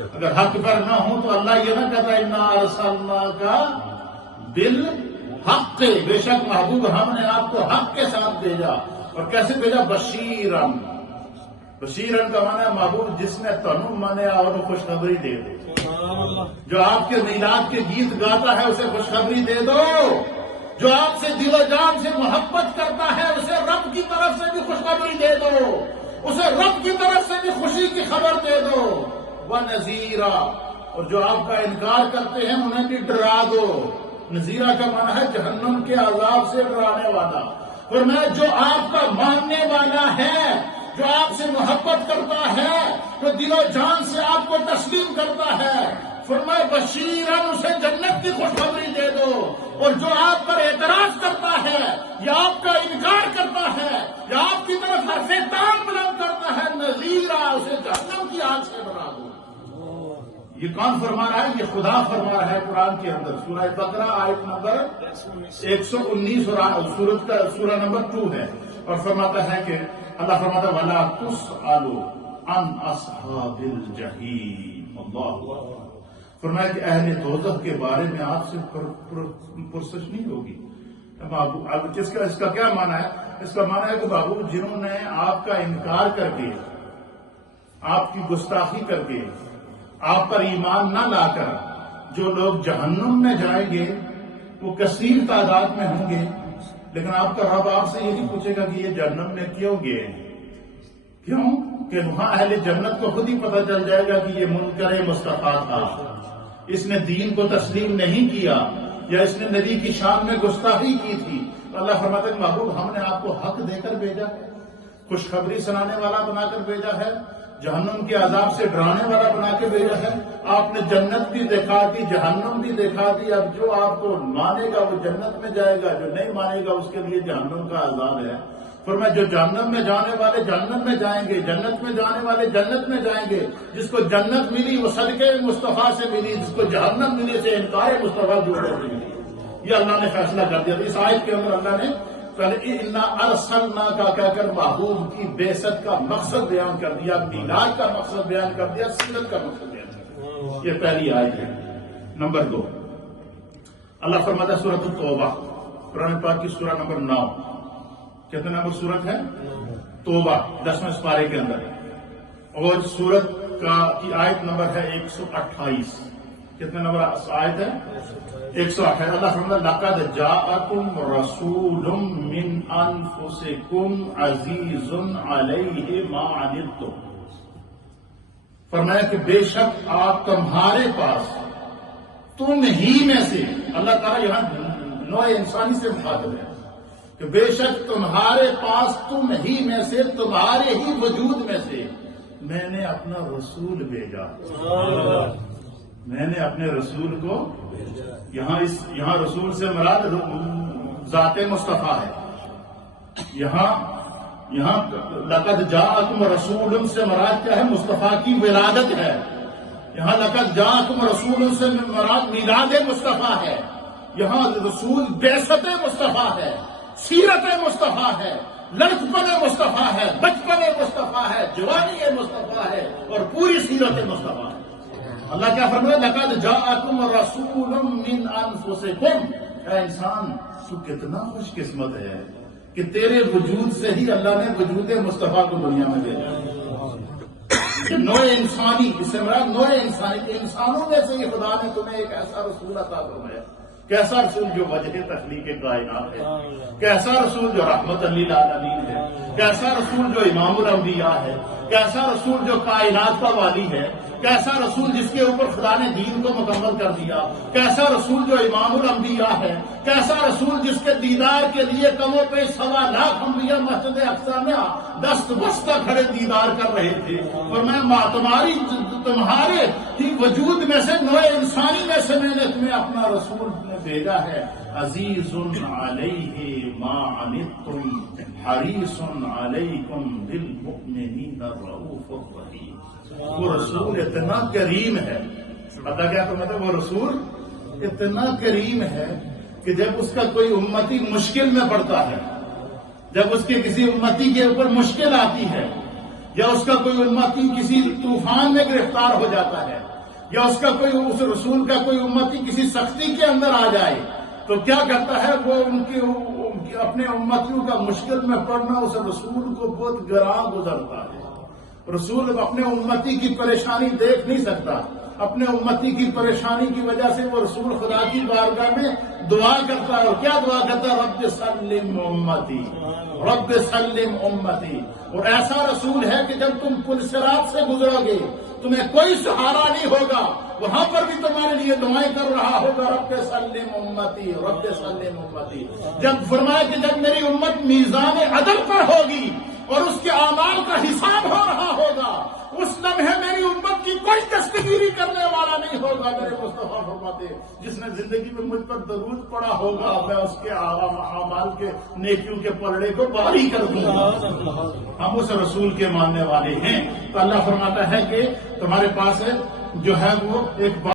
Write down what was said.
اگر حق پر نہ ہو تو اللہ یہ نہ کہتا انا ارسلناک بالحق، بے شک محبوب ہم نے آپ کو حق کے ساتھ بھیجا. اور کیسے بھیجا؟ بشیرن. بشیرن کا معنی ہے محبوب جس نے تنو مانے اور خوشخبری دے دے. جو آپ کے میلاد کے گیت گاتا ہے اسے خوشخبری دے دو. جو آپ سے دل و جان سے محبت کرتا ہے اسے رب کی طرف سے بھی خوشخبری دے دو. اسے رب کی طرف سے بھی خوشی کی خبر دے دو. وَنَذِيرًا، اور جو آپ کا انکار کرتے ہیں انہیں بھی ڈرا دو. نذیرہ کا معنی ہے جہنم کے عذاب سے ڈرانے والا. فرمایا جو آپ کا ماننے والا ہے، جو آپ سے محبت کرتا ہے، جو دل و جان سے آپ کو تسلیم کرتا ہے، فرمایا بشیرن، اسے جنت کی خوشخبری دے دو. اور جو آپ پر اعتراض کرتا ہے یا آپ کا انکار کرتا ہے یا آپ کی طرف حرف تان بلند کرتا ہے، نذیرہ، اسے جہنم کی آگ سے ڈرا دو. یہ کون فرما رہا ہے؟ یہ خدا فرما رہا ہے قرآن کے اندر. سورہ بقرہ آیت نمبر 119 اور سورہ نمبر 2 ہے. اور فرماتا ہے کہ اللہ فرماتا ہے وَلَا تُسْأَلُ عَنْ أَصْحَابِ الْجَحِيمِ. اللہ فرمایا کہ اہل دوزخ کے بارے میں آپ سے پرسش نہیں ہوگی. اب اس کا کیا معنی ہے؟ اس کا معنی ہے کہ بابو جنہوں نے آپ کا انکار کر کے، آپ کی گستاخی کر کے، آپ پر ایمان نہ لا کر جو لوگ جہنم میں جائیں گے وہ کثیر تعداد میں ہوں گے. لیکن آپ کا رب آپ سے یہ نہیں پوچھے گا کہ یہ جہنم میں کیوں گئے. کیوں؟ کہ وہاں اہل جنت کو خود ہی پتہ چل جائے گا کہ یہ منکر مصطفیٰ تھا، اس نے دین کو تسلیم نہیں کیا یا اس نے نبی کی شان میں گستاخی کی تھی. اللہ فرماتا ہے محبوب ہم نے آپ کو حق دے کر بھیجا ہے، خوشخبری سنانے والا بنا کر بھیجا ہے، جہنم کے عذاب سے ڈرانے والا بنا کے بھیجا ہے. آپ نے جنت بھی دکھا دی، جہنم بھی دکھا دی. اب جو آپ کو مانے گا وہ جنت میں جائے گا، جو نہیں مانے گا اس کے لیے جہنم کا عذاب ہے. فرمایا جو جہنم میں جانے والے جنت میں جائیں گے، جنت میں جانے والے جنت میں جائیں گے. جس کو جنت ملی وہ صدقے مصطفیٰ سے ملی، جس کو جہنم ملی سے انکار مصطفیٰ جو ملی. یہ اللہ نے فیصلہ کر دیا. اس آیت کے اندر اللہ نے اِنَّا أَرْسَلْنَاكَ کہہ کر محبوب کی بعثت کا مقصد بیان کر دیا، میلاد کا مقصد بیان کر دیا، سیرت کا مقصد بیان کر دیا. یہ پہلی آیت ہے. نمبر 2 اللہ فرماتا ہے سورۃ التوبہ، قرآن پاک کی سورہ نمبر 9. کتنے نمبر سورت ہے؟ توبہ، 10ویں سپارے کے اندر. اور سورت کی آیت نمبر ہے 128. کتنے نمبر آیت ہے؟ 128. اللہ فرماتا ہے لَقَدْ جَاءَكُمْ رَسُولٌ مِّنْ أَنفُسِكُمْ عَزِيزٌ عَلَيْهِ مَا عَنِتُّمْ. فرمایا کہ بے شک آپ تمہارے پاس تم ہی میں سے، اللہ تعالیٰ یہاں نوع انسانی سے مخاطب ہے کہ بے شک تمہارے پاس تم ہی میں سے، تمہارے ہی وجود میں سے میں نے اپنا رسول بھیجا. میں نے اپنے رسول کو یہاں رسول سے مراد ذات مصطفیٰ ہے. یہاں لقد جاءکم رسول سے مراد کیا ہے؟ مصطفیٰ کی ولادت ہے. یہاں لقد جاءکم رسول سے مراد میلاد مصطفیٰ ہے. یہاں رسول بعثت مصطفیٰ ہے، سیرت مصطفیٰ ہے، لڑکپن مصطفیٰ ہے، بچپن مصطفیٰ ہے، جوانی مصطفیٰ ہے اور پوری سیرت مصطفیٰ ہے. اللہ کیا فرمایا؟ لقد جاءکم رسول من انفسکم. اے انسان تو کتنا خوش قسمت ہے کہ تیرے وجود سے ہی اللہ نے وجود مصطفیٰ کو دنیا میں بھیجا. نوع انسانی، اس سے مراد نوع انسانی، انسانوں میں سے ہی خدا نے تمہیں ایک ایسا رسول عطا فرمایا. کیسا رسول جو وجہ تخلیق کائنات ہے، کیسا رسول جو رحمت للعالمین ہے، کیسا رسول جو امام الانبیاء ہے، کیسا رسول جو کائنات کا والی ہے، کیسا رسول جس کے اوپر خدا نے دین کو مکمل کر دیا، کیسا رسول جو امام الانبیاء ہے، کیسا رسول جس کے دیدار کے لیے کم و بیش 1.25 لاکھ انبیاء مسجد اقصی میں دست بستہ کھڑے دیدار کر رہے تھے. اور میں تمہارے ہی وجود میں سے، نوع انسانی میں سے میں نے تمہیں اپنا رسول بھیجا ہے. عزیز علیہ ما عنتم حریص علیکم بالمؤمنین رؤوف رحیم. وہ رسول اتنا کریم ہے. پتا کیا تو مطلب وہ رسول اتنا کریم ہے کہ جب اس کا کوئی امتی مشکل میں پڑتا ہے، جب اس کے کسی امتی کے اوپر مشکل آتی ہے یا اس کا کوئی امتی کسی طوفان میں گرفتار ہو جاتا ہے، یا اس کا کوئی اس رسول کا کوئی امتی کسی سختی کے اندر آ جائے، تو کیا کرتا ہے وہ اپنے امتیوں کا مشکل میں پڑنا اس رسول کو بہت گراں گزرتا ہے۔ رسول اپنے امتی کی پریشانی دیکھ نہیں سکتا، اپنے امتی کی پریشانی کی وجہ سے وہ رسول خدا کی بارگاہ میں دعا کرتا ہے، اور کیا دعا کرتا ہے؟ رب سلم امتی، رب سلم امتی۔ اور ایسا رسول ہے کہ جب تم پل صراط سے گزرو گے تمہیں کوئی سہارا نہیں ہوگا، وہاں پر بھی تمہارے لیے دعائیں کر رہا ہوگا، رب سلم امتی، رب سلم امتی۔ جب فرمایا کہ جب میری امت میزان عدل پر ہوگی اور اس کے اعمال کا حساب ہو رہا ہوگا، اس لمحے میری امت کی کوئی دستگیری کرنے والا نہیں ہوگا۔ میرے مصطفیٰ فرماتے جس نے زندگی میں مجھ پر درود پڑا ہوگا میں اس کے اعمال کے نیکیوں کے پلڑے کو بھاری کر دوں گا۔ ہم اس رسول کے ماننے والے ہیں، تو اللہ فرماتا ہے کہ تمہارے پاس جو ہے وہ ایک